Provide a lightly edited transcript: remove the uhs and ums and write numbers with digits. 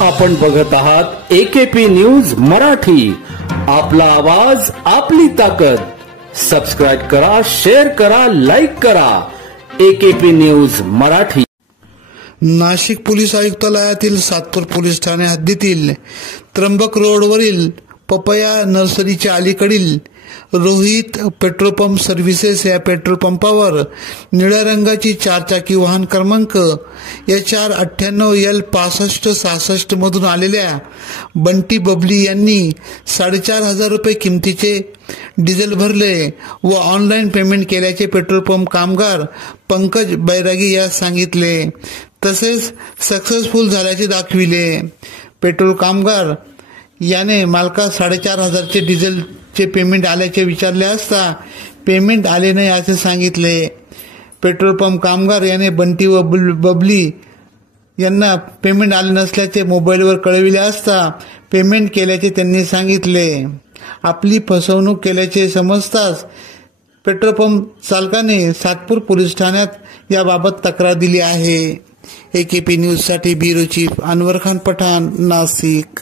आपण बघत आहात एकेपी न्यूज मराठी, आपला आवाज आपली ताकद। सबस्क्राइब करा, शेअर करा, लाईक करा। AKP news Marathi. Nashik police आयुक्तालयातील सातपूर पोलीस ठाणे हद्दीतील त्र्यंबक रोडवरील पपया नर्सरीच्या अलीकडील रोहित पेट्रोल पंप सर्व्हिसेस या पेट्रोल पंपावर निळ्या रंगाची चारचाकी वाहन क्रमांक HR98L 6566 मधून आलेल्या बंटी बबली यांनी 4,500 रुपये किमतीचे डिझेल भरले व ऑनलाईन पेमेंट केल्याचे पेट्रोल पंप कामगार पंकज बैरागी यास सांगितले। तसेच सक्सेसफुल झाल्याचे दाखविले। पेट्रोल कामगार याने मालकास 4,500 चे डिझेलचे पेमेंट आल्याचे विचारले असता पेमेंट आले नाही असे सांगितले। पेट्रोल पंप कामगार याने बंटी व बबली यांना पेमेंट आले नसल्याचे मोबाईलवर कळविले असता पेमेंट केल्याचे त्यांनी सांगितले। आपली फसवणूक केल्याचे समजताच पेट्रोल पंप चालकाने सातपूर पोलीस ठाण्यात याबाबत तक्रार दिली आहे। एकेपी न्यूज साठी ब्युरो चीफ अनवर खान पठाण, नाशिक।